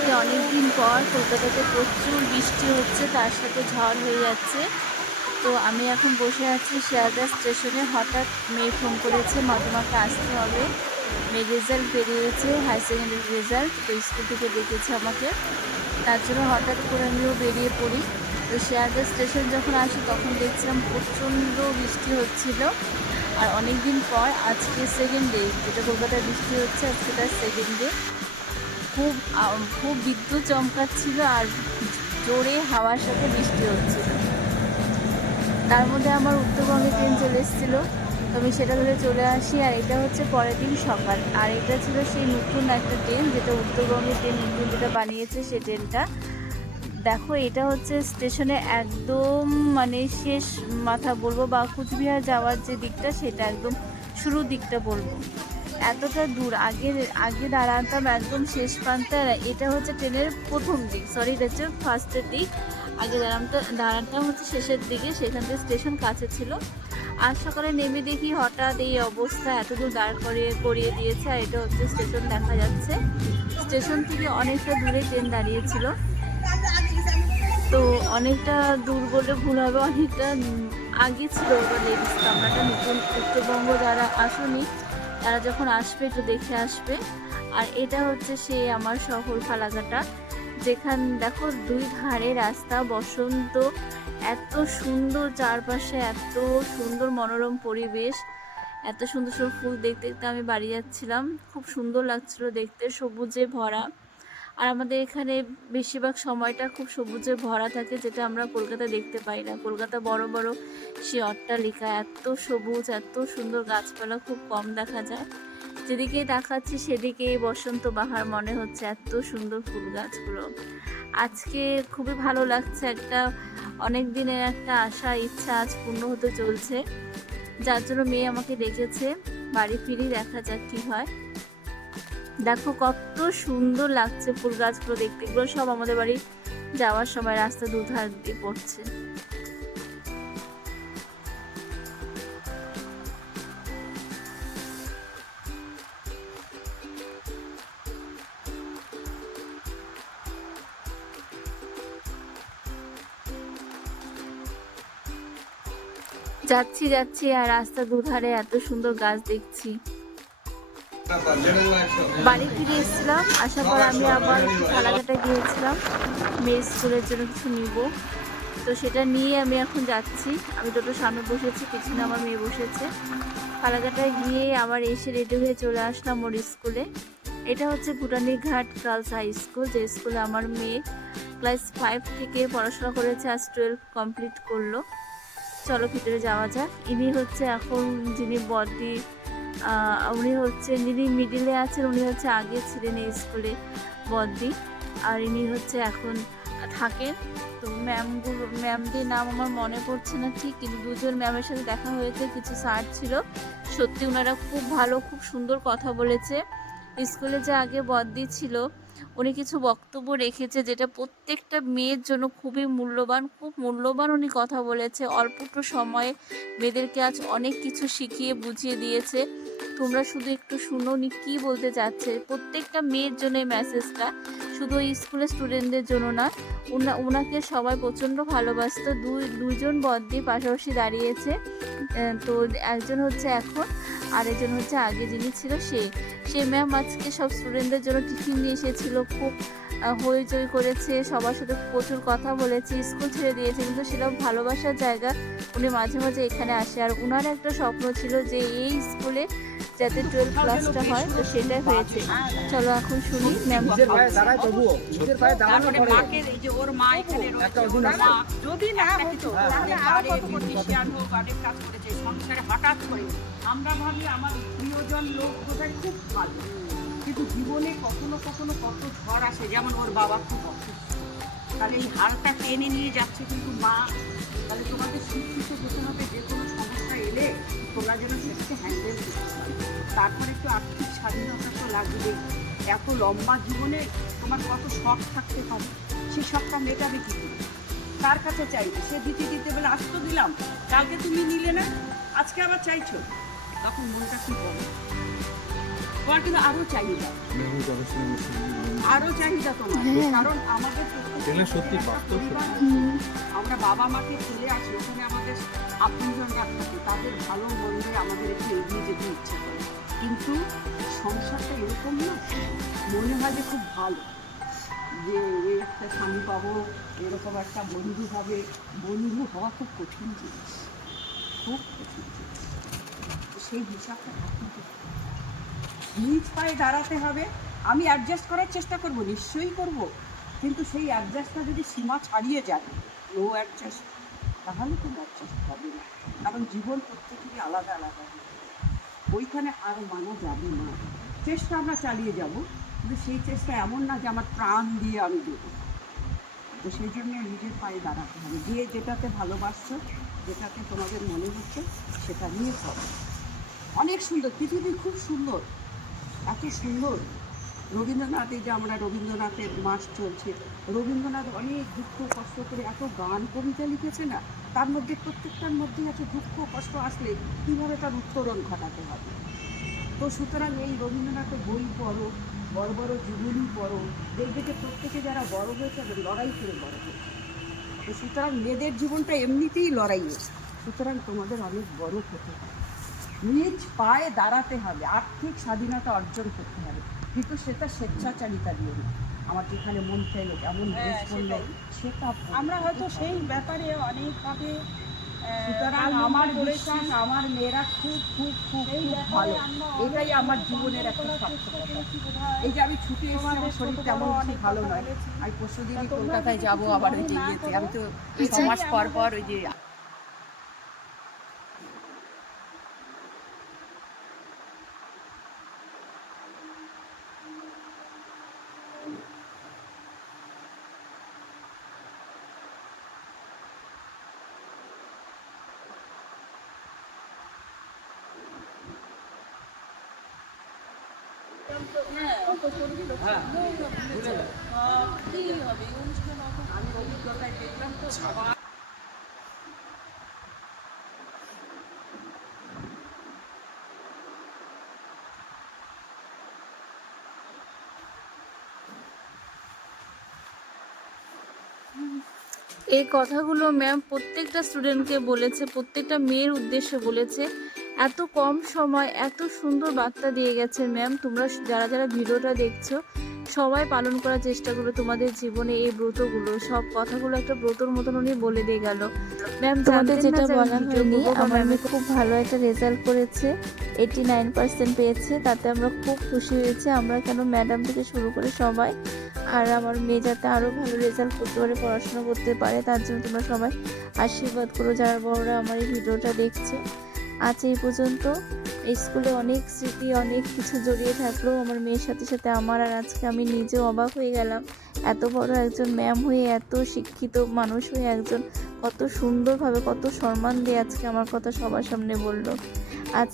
আজকে অনেক দিন পর কলকাতাতে প্রচুর বৃষ্টি হচ্ছে, তার সাথে ঝড় হয়ে যাচ্ছে। তো আমি এখন বসে আছি শিয়ালদা স্টেশনে। হঠাৎ মেয়ে ফোন করেছে, মা তোমাকে আসতে হবে, মেয়ের রেজাল্ট বেরিয়েছে, হায়ার সেকেন্ডারি রেজাল্ট। তো স্কুল থেকে ডেকেছে আমাকে, তার জন্য হঠাৎ করে আমিও বেরিয়ে পড়ি। তো শিয়ালদা স্টেশন যখন আসি তখন দেখছিলাম প্রচণ্ড বৃষ্টি হচ্ছিল। আর অনেক দিন পর আজকে সেকেন্ড ডে, যেটা কলকাতায় বৃষ্টি হচ্ছে আজকে তার সেকেন্ড ডে। খুব খুব বিদ্যুৎ চমকাচ্ছিল আর জোরে হাওয়ার সাথে বৃষ্টি হচ্ছিল। তার মধ্যে আমার উত্তরবঙ্গে ট্রেন চলে এসেছিলো, তো আমি সেটা ধরে চলে আসি। আর এটা হচ্ছে পরের দিন সকাল, আর এটা ছিল সেই নতুন একটা ট্রেন, যেটা উত্তরবঙ্গের ট্রেন নতুন যেটা বানিয়েছে সেই ট্রেনটা। দেখো, এটা হচ্ছে স্টেশনে একদম মানে শেষ মাথা বলবো, বা কুচবিহার যাওয়ার যে দিকটা সেটা একদম শুরুর দিকটা বলবো। এতটা দূর, আগে দাঁড়াতাম একদম শেষ প্রান্তে। আর এটা হচ্ছে ট্রেনের প্রথম দিক, সরি এটা হচ্ছে ফার্স্টের দিক। আগে দাঁড়াতাম হচ্ছে শেষের দিকে, সেখান থেকে স্টেশন কাছে ছিল। আজ সকালে নেমে দেখি হঠাৎ এই অবস্থা, এত দূর দাঁড় করিয়ে দিয়েছে। আর এটা হচ্ছে স্টেশন, দেখা যাচ্ছে স্টেশন থেকে অনেকটা দূরে ট্রেন দাঁড়িয়েছিল। তো অনেকটা দূর বলে ভুল হবে, অনেকটা আগে ছিল ওটা লেডিস কামরাটা। নতুন উত্তরবঙ্গ যারা আসেনি তারা যখন আসবে একটু দেখে আসবে। আর এটা হচ্ছে সেই আমার শহর ফালাকাটা, যেখান দেখো দুই ধারে রাস্তা, বসন্ত, এত সুন্দর চারপাশে, এত সুন্দর মনোরম পরিবেশ, এত সুন্দর সুন্দর ফুল দেখতে দেখতে আমি বাড়ি যাচ্ছিলাম। খুব সুন্দর লাগছিল দেখতে, সবুজে ভরা। আর আমাদের এখানে বেশিরভাগ সময়টা খুব সবুজে ভরা থাকে, যেটা আমরা কলকাতায় দেখতে পাই না। কলকাতা বড় বড় সে অট্টালিকা, এত সবুজ, এত সুন্দর গাছপালা খুব কম দেখা যায়। যেদিকেই তাকাচ্ছি সেদিকেই বসন্ত বাহার মনে হচ্ছে, এত সুন্দর ফুল গাছগুলো। আজকে খুবই ভালো লাগছে, একটা অনেক দিনের একটা আশা ইচ্ছা আজ পূর্ণ হতে চলছে, যার জন্য মেয়ে আমাকে ডেকেছে। বাড়ি ফিরি, দেখা যাক কি হয়। দেখো কত সুন্দর লাগছে ফুল গাছগুলো দেখতে, এগুলো সব আমাদের বাড়ি যাওয়ার সময় রাস্তা দুধার দিয়ে পড়ছে। যাচ্ছি আর রাস্তা দুধারে এত সুন্দর গাছ দেখছি। বাড়ি ফিরে এসেছিলাম, আসার পর আমি আবার ফালাকাটায় গিয়েছিলাম মেয়ের স্কুলের জন্য কিছু নিব। তো সেটা নিয়ে আমি এখন যাচ্ছি। আমি টোটোর সামনে বসেছি, পিছনে আমার মেয়ে বসেছে। ফালাকাটায় গিয়ে আবার এসে রেডি হয়ে চলে আসলাম ওর স্কুলে। এটা হচ্ছে ভুটানীঘাট গার্লস হাই স্কুল, যে স্কুলে আমার মেয়ে ক্লাস 5 থেকে পড়াশোনা করেছে, আজ 12 কমপ্লিট করলো। চলো ভিতরে যাওয়া যাক। ইনি হচ্ছে এখন যিনি বডি, উনি হচ্ছে যিনি মিডিলে আছেন, উনি হচ্ছে আগে ছিলেন এই স্কুলে বডি, আর ইনি হচ্ছে এখন থাকেন। তো ম্যামদের নাম আমার মনে পড়ছে না ঠিক, কিন্তু দুজন ম্যামের সাথে দেখা হয়েছে, কিছু স্যার ছিল। সত্যি ওনারা খুব ভালো, খুব সুন্দর কথা বলেছে। স্কুলে যে আগে বদ্দি ছিল, উনি কিছু বক্তব্য রেখেছে যেটা প্রত্যেকটা মেয়ের জন্য খুবই মূল্যবান, খুব মূল্যবান উনি কথা বলেছে। অল্পটু সময়ে মেয়েদেরকে আজ অনেক কিছু শিখিয়ে বুঝিয়ে দিয়েছে। তোমরা শুধু একটু শুনো উনি কী বলতে চাচ্ছে। প্রত্যেকটা মেয়ের জন্য এই মেসেজটা, শুধু ওই স্কুলের স্টুডেন্টদের জন্য না। ওনাকে সবাই প্রচণ্ড ভালোবাসত। দুজন বদ্দি পাশাপাশি দাঁড়িয়েছে। তো একজন হচ্ছে এখন, আর একজন হচ্ছে আগে যিনি ছিল সে ম্যাম আজকে সব স্টুডেন্টদের জন্য টিফিন নিয়ে এসেছিল। খুব হইচই করেছে, সবার সাথে প্রচুর কথা বলেছে, স্কুল ছেড়ে দিয়েছে, কিন্তু সেটা ভালোবাসার জায়গা। উনি মাঝে মাঝে এখানে আসে। আর ওনার একটা স্বপ্ন ছিল যে এই স্কুলে যাতে 12 ক্লাসটা হয়, তো সেটাই হয়েছে। চলো এখন শুনি ম্যাম। যদি না হতো তাহলে আরো কত পজিশন হোক, অনেক কাজ করেছে সংসারে। হঠাৎ করে আমরা ভাবি আমার প্রিয়জন লোক বোধহয় খুব ভালো, কিন্তু জীবনে কখনো কখনো কত ঝড় আসে। যেমন ওর বাবা খুব অসুস্থ, তাহলে এই হালটা টেনে নিয়ে যাচ্ছে কিন্তু মা। তাহলে তোমাদের শিক্ষিত হতে হবে, যে কোনো সমস্যা এলে তোমরা যেন সেটাকে হ্যান্ডেল করতে পারো। তারপরে একটু আর্থিক স্বাধীনতা তো লাগবে। এত লম্বা জীবনে তোমার কত শখ থাকতে পারে, সেই শখটা মেটাবে কি করে? কার কাছে চাইবে? সে দিতে বলে আজ তো দিলাম, কালকে তুমি নিলে না, আজকে আবার চাইছো, তখন মনটা কি বলে? তোমার কিন্তু আরো চাহিদা, আরো চাহিদা তোমার, হ্যাঁ। কারণ আমাদের এগুলো সত্যি বাস্তব সত্যি। আমরা বাবা মাকে ছেড়ে আসি, ওখানে আমাদের আপনজনরা থাকে, তাদের ভালো মন্দে আমাদের একটু এগিয়ে যেতে ইচ্ছে করে, কিন্তু সংসারটা এরকম না, মনে হয় যে খুব ভালো, যে এই একটা স্বামী পাবো, এরকম একটা বন্ধু হবে। বন্ধু হওয়া খুব কঠিন জিনিস, খুব কঠিন জিনিস। সেই হিসাবটা রাখতে হবে। নিজ পায়ে দাঁড়াতে হবে। আমি অ্যাডজাস্ট করার চেষ্টা করব, নিশ্চয়ই করব, কিন্তু সেই অ্যাডজাস্টটা যদি সীমা ছাড়িয়ে যায়, নো অ্যাডজাস্ট, তাহলে কোনো অ্যাডজাস্ট হবে না, কারণ জীবন প্রত্যেকেরই আলাদা আলাদা, ওইখানে আর মানা যাবে না। চেষ্টা আমরা চালিয়ে যাব, কিন্তু সেই চেষ্টা এমন না যে আমার প্রাণ দিয়ে আমি দেবো। তো সেই জন্য নিজের পায়ে দাঁড়াতে হবে, যে যেটাতে ভালোবাসছো, যেটাতে তোমাদের মনে হচ্ছে সেটা নিয়ে করো। অনেক সুন্দর পৃথিবী, খুব সুন্দর, এত সুন্দর। রবীন্দ্রনাথ, এই যে আমরা রবীন্দ্রনাথের মাস চলছে, রবীন্দ্রনাথ অনেক দুঃখ কষ্ট করে এত গান কবিতা লিখেছে না, তার মধ্যে প্রত্যেকটার মধ্যে এত দুঃখ কষ্ট আসলে কীভাবে তার উত্তরণ ঘটাতে হবে। তো সুতরাং এই রবীন্দ্রনাথের বই পড়ো, বড় বড় জীবনী পড়ো, দেখবে যে প্রত্যেকে যারা বড় হয়েছে তাদের লড়াই করে বড় হয়েছে। তো সুতরাং মেয়েদের জীবনটা এমনিতেই লড়াইয়ের, সুতরাং তোমাদের অনেক বড় হতে হবে, নিজ পায়ে দাঁড়াতে হবে, আর্থিক স্বাধীনতা অর্জন করতে হবে, কিন্তু সেটা স্বেচ্ছাচারিতা দিয়ে না, আমার যেখানে মন চাইলো এমন ড্রেস করলে সেটা আমরা হয়তো সেই ব্যাপারে অনেকভাবে সুতরাং আমার বিশ্বাস আমার মেয়েরা খুব খুব খুব খুব ভালো, এটাই আমার জীবনের একটা সার্থকতা। এই যে আমি ছুটি এসেছি, আমার শরীর তেমন কিছু ভালো নয়, আমি পরশু দিনই কলকাতায় যাবো, আবার ওই যে ইয়েতে, আমি তো 6 মাস পর পর ওই যে আমি অভিজ্ঞতায় দেখলাম তো সবার। এই কথাগুলো ম্যাম প্রত্যেকটা স্টুডেন্টকে বলেছে, প্রত্যেকটা মেয়ের উদ্দেশ্যে বলেছে। এত কম সময় এত সুন্দর বার্তা দিয়ে গেছে ম্যাম। তোমরা যারা যারা ভিডিওটা দেখছো সবাই পালন করার চেষ্টা করো তোমাদের জীবনে এই ব্রতগুলো, সব কথাগুলো একটা ব্রতর মতন উনি বলে দিয়ে গেল। ম্যাম তোমাদের যেটা বলা হয়নি, আমার মেয়ে খুব ভালো একটা রেজাল্ট করেছে, 89% পেয়েছে, তাতে আমরা খুব খুশি হয়েছি। আমরা কেন, ম্যাডাম থেকে শুরু করে সবাই। আর আমার মেয়ে যাতে আরও ভালো রেজাল্ট করতে পারে, পড়াশোনা করতে পারে, তার জন্য তোমরা সবাই আশীর্বাদ করো যারা বড়রা আমার এই ভিডিওটা দেখছে। আজ এই পর্যন্ত। এই স্কুলে অনেক স্মৃতি, অনেক কিছু জড়িয়ে থাকলেও আমার মেয়ের সাথে সাথে আমার, আর আজকে আমি নিজেও অবাক হয়ে গেলাম, এত বড় একজন ম্যাম হয়ে, এত শিক্ষিত মানুষ হয়ে একজন কত সুন্দরভাবে, কত সম্মান দিয়ে আজকে আমার কথা সবার সামনে বললো। আজ